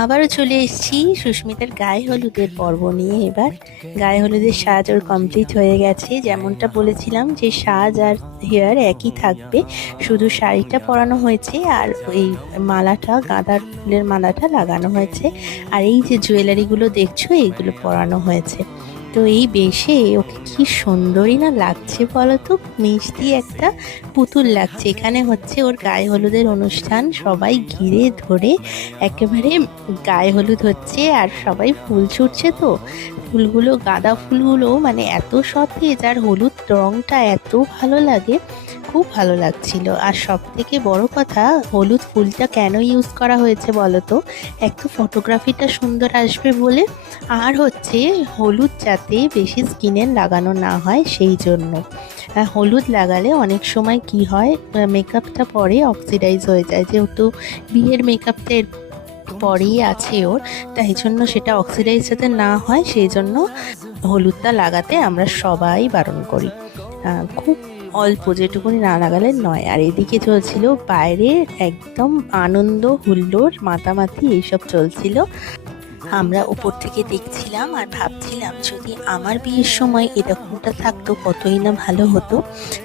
আবারও চলে এসেছি সুস্মিতার গায়ে হলুদের পর্ব নিয়ে। এবার গায়ে হলুদের সাজ ওর কমপ্লিট হয়ে গেছে। যেমনটা বলেছিলাম যে সাজ আর হেয়ার একই থাকবে, শুধু শাড়িটা পরানো হয়েছে আর ওই মালাটা, গাঁদার ফুলের মালাটা লাগানো হয়েছে। আর এই যে জুয়েলারিগুলো দেখছো এইগুলো পরানো হয়েছে। তো এই বেশে ওকে কি সুন্দরই না লাগছে বলো তো, মিষ্টি একটা পুতুল লাগছে। এখানে হচ্ছে ওর গায়ে হলুদের অনুষ্ঠান, সবাই ঘিরে ধরে একেবারে গায়ে হলুদ হচ্ছে আর সবাই ফুল ছুটছে। তো ফুলগুলো, গাঁদা ফুলগুলো মানে এত সতেজ আর হলুদ রংটা এত ভালো লাগে, খুব ভালো লাগছিল। আর সব থেকে বড় কথা, হলুদ ফুলটা কেন ইউজ করা হয়েছে বলো তো? এক তো ফটোগ্রাফিটা সুন্দর আসবে বলে, আর হচ্ছে হলুদ যাতে বেশি স্কিনে লাগানো না হয় সেই জন্য। হলুদ লাগালে অনেক সময় কি হয়, মেকআপটা পরে অক্সিডাইজ হয়ে যায়, যেহেতু বিয়ের মেকআপটা পরেই আছে ওর, তাই জন্য সেটা অক্সিডাইজ যাতে না হয় সেই জন্য হলুদটা লাগাতে আমরা সবাই বারণ করি। খুব অল্প, যেটুকুনি না লাগালে নয়। আর এদিকে চলছিল বাইরে একদম আনন্দ হুল্লোড়, মাতামাতি এইসব চলছিল। আমরা উপর থেকে দেখছিলাম আর ভাবছিলাম যদি আমার বিয়ের সময় এরকমটা থাকতো কতই না ভালো হতো।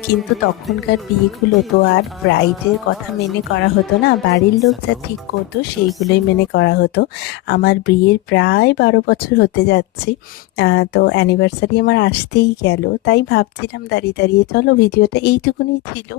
কিন্তু তখনকার বিয়েগুলো তো আর ব্রাইডের কথা মেনে করা হতো না, বাড়ির লোক যা ঠিক করতো সেইগুলোই মেনে করা হতো। আমার বিয়ের প্রায় 12 বছর হতে যাচ্ছে। তো অ্যানিভার্সারি আমার আসতেই গেল, তাই ভাবছিলাম দাঁড়িয়ে দাঁড়িয়ে। চলো, ভিডিওটা এইটুকুনি ছিল।